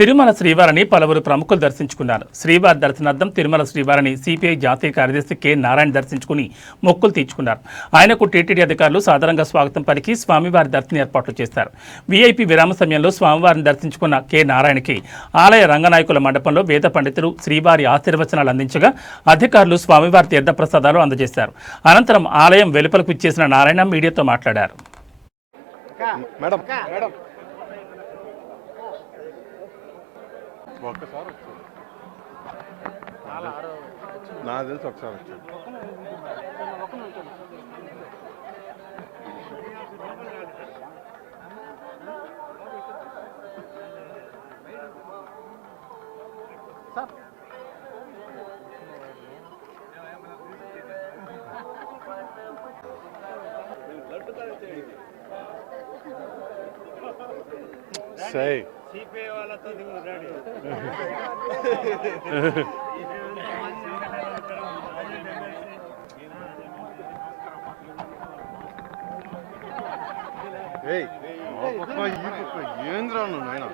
తిరుమల శ్రీవారిని పలువురు ప్రముఖులు దర్శించుకున్నారు. శ్రీవారి దర్శనార్థం తిరుమల శ్రీవారిని సిపిఐ జాతీయ కార్యదర్శి కె నారాయణ దర్శించుకుని మొక్కులు తీర్చుకున్నారు. ఆయనకు టీటీడీ అధికారులు సాధారణంగా స్వాగతం పలికి స్వామివారి దర్శన ఏర్పాట్లు చేశారు. వీఐపీ విరామ సమయంలో స్వామివారిని దర్శించుకున్న కె నారాయణకి ఆలయ రంగనాయకుల మండపంలో వేద పండితులు శ్రీవారి ఆశీర్వచనాలు అందించగా అధికారులు స్వామివారి తీర్థప్రసాదాలు అందజేశారు. అనంతరం ఆలయం వెలుపలకు ఇచ్చేసిన నారాయణ మీడియాతో మాట్లాడారు. ఒక్కసారి వచ్చాడు నాకు తెలిసి ఒకసారి వచ్చాడు. సై ఏంద్రా నాయన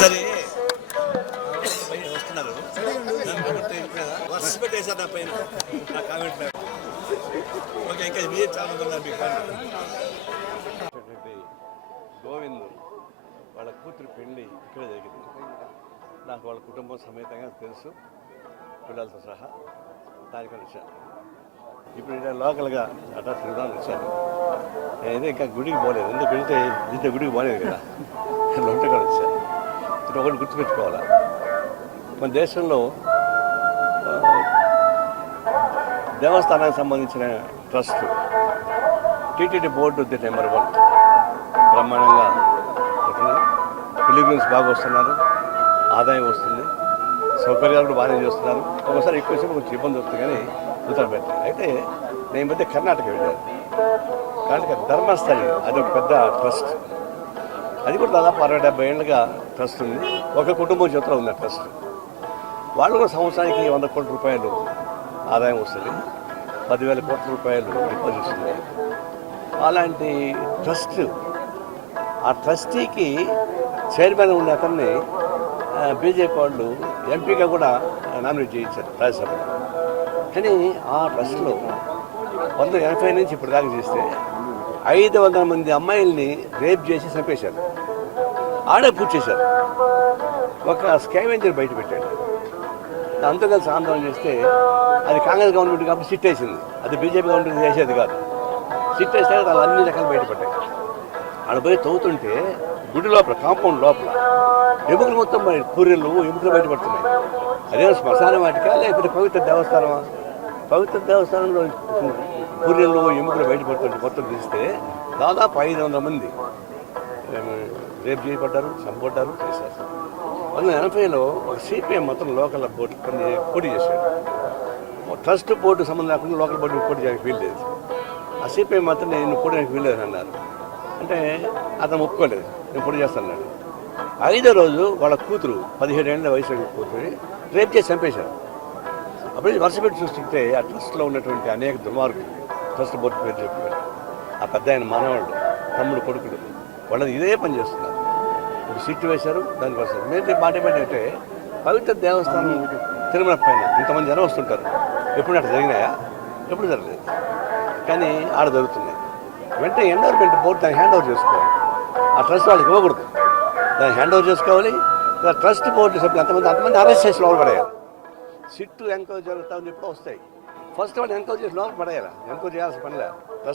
సరే వస్తున్నారు వర్ష పెట్టేశారు నా పైన నా కామెంట్. ఓకే, ఇంకా మీరు చాలా మంది ఉన్నారు మీకు. గోవింద్ వాళ్ళ కూతురు పెళ్ళి ఇక్కడే జరిగింది. నాకు వాళ్ళ కుటుంబం సమేతంగా తెలుసు, పిల్లలతో సహా. దానికని వచ్చాను. ఇప్పుడు ఇక్కడ లోకల్గా అట్లా తిరుగుదామని వచ్చాను. నేనైతే ఇంకా గుడికి పోలేదు. ఎందుకు వెళితే ఇంత గుడికి పోలేదు కదా, లొంటగా వచ్చాను. ఇది ఒకటి గుర్తుపెట్టుకోవాలా, మన దేశంలో దేవస్థానానికి సంబంధించిన ట్రస్ట్ టీటీడీ బోర్డు ఉంది నెంబర్ 1 బ్రహ్మాండంగా. పిలిగ్రిమ్స్ బాగా వస్తున్నారు, ఆదాయం వస్తుంది, సౌకర్యాలు కూడా బాగానే చేస్తున్నారు. ఒకసారి ఎక్కువ సేపు కొంచెం ఇబ్బంది వస్తుంది, కానీ ఉత్తరం పెట్టాలి. అయితే నేను మధ్య కర్ణాటక వెళ్ళాను. కర్ణాటక ధర్మస్థలి అది ఒక పెద్ద ట్రస్ట్. అది కూడా దాదాపు 60-70 ఏళ్ళుగా ట్రస్ట్ ఉంది. ఒక కుటుంబం చేతిలో ఉంది ఆ ట్రస్ట్. వాళ్ళు కూడా సంవత్సరానికి 100 కోట్ల రూపాయలు ఆదాయం వస్తుంది, 10,000 కోట్ల రూపాయలు డిపాజిట్స్ ఉన్నాయి. అలాంటి ట్రస్ట్, ఆ ట్రస్టీకి చైర్మన్ ఉన్న అతన్ని బీజేపీ వాళ్ళు ఎంపీగా కూడా నామినేట్ చేయించారు రాజ్యసభలో. కానీ ఆ ట్రస్ట్లో 1980 నుంచి ఇప్పుడు దాకా చేస్తే 500 మంది అమ్మాయిల్ని రేప్ చేసి చంపేశారు. ఆడే పూర్తి చేశారు. ఒక స్కావెంజర్ బయట పెట్టాడు. అంతా కలిసి ఆందోళన చేస్తే అది కాంగ్రెస్ గవర్నమెంట్ కాబట్టి సిట్ వేసింది. అది బీజేపీ గవర్నమెంట్ చేసేది కాదు. సిట్ వేస్తే వాళ్ళు అన్ని రకాలు బయటపడ్డాయి. ఆడ పోయి తవ్వుతుంటే గుడి లోపల, కాంపౌండ్ లోపల ఎముకలు మొత్తం పూరీలు ఎముకలు బయటపడుతున్నాయి. అదే శ్మశాన వాటికా లేకపోతే పవిత్ర దేవస్థానమా? పవిత్ర దేవస్థానంలో పూరీలు ఎముకలు బయటపడుతుంటే మొత్తం తీస్తే దాదాపు 500 మంది రేపు చేయబడ్డారు, చంపబడ్డారు, చేశారు. 1980లో ఒక సిపిఎం మొత్తం లోకల్ బోర్డు పోటీ చేశాడు. ట్రస్ట్ బోర్డు సంబంధం లేకుండా లోకల్ బోర్డు పోటీ చేయడానికి వీల్లేదు. ఆ సిపిఎం మాత్రం నేను పోటీ చేయడానికి వీల్లేదు అన్నారు. అంటే అతను ఒప్పుకోలేదు, నేను పోటీ చేస్తాను. 5వ రోజు వాళ్ళ కూతురు 17 ఏళ్ళ వయసు కూతురు రేపు చేసి చంపేశారు. అప్పుడు వర్ష పెట్టి చూస్తుంటే ఆ ట్రస్ట్లో ఉన్నటువంటి అనేక దుర్మార్గులు ట్రస్ట్ బోర్డు పేరు చెప్పారు. ఆ పెద్ద ఆయన మనవాళ్ళు, తమ్ముడు, కొడుకులు వాళ్ళది ఇదే పని చేస్తున్నారు. ఒక సీట్లు వేశారు, దానికి వస్తారు. మేము మాట ఏంటంటే పవిత్ర దేవస్థానం తిరుమల పైన ఇంతమంది జనం వస్తుంటారు. ఎప్పుడు అట్లా జరిగినాయా? ఎప్పుడు జరగలేదు. కానీ ఆడ జరుగుతున్నాయి. వెంటనే ఎండోర్మెంట్ బోర్డు దాన్ని హ్యాండ్ ఓవర్ చేసుకోవాలి. ఆ ట్రస్ట్ వాళ్ళకి ఇవ్వకూడదు, దాన్ని హ్యాండ్ ఓవర్ చేసుకోవాలి. ట్రస్ట్ బోర్డు సభ్యులు అంతమంది అరెస్ట్ చేసి లోపల పడేయాలి. సిట్టు ఎంక్వైరీ జరుగుతామని చెప్పి వస్తాయి. ఫస్ట్ వాళ్ళు ఎంక్వైరీ చేసి లోపల పడేయాలి. ఎంక్వైరీ చేయాల్సిన పనిలే. ట్రస్ట్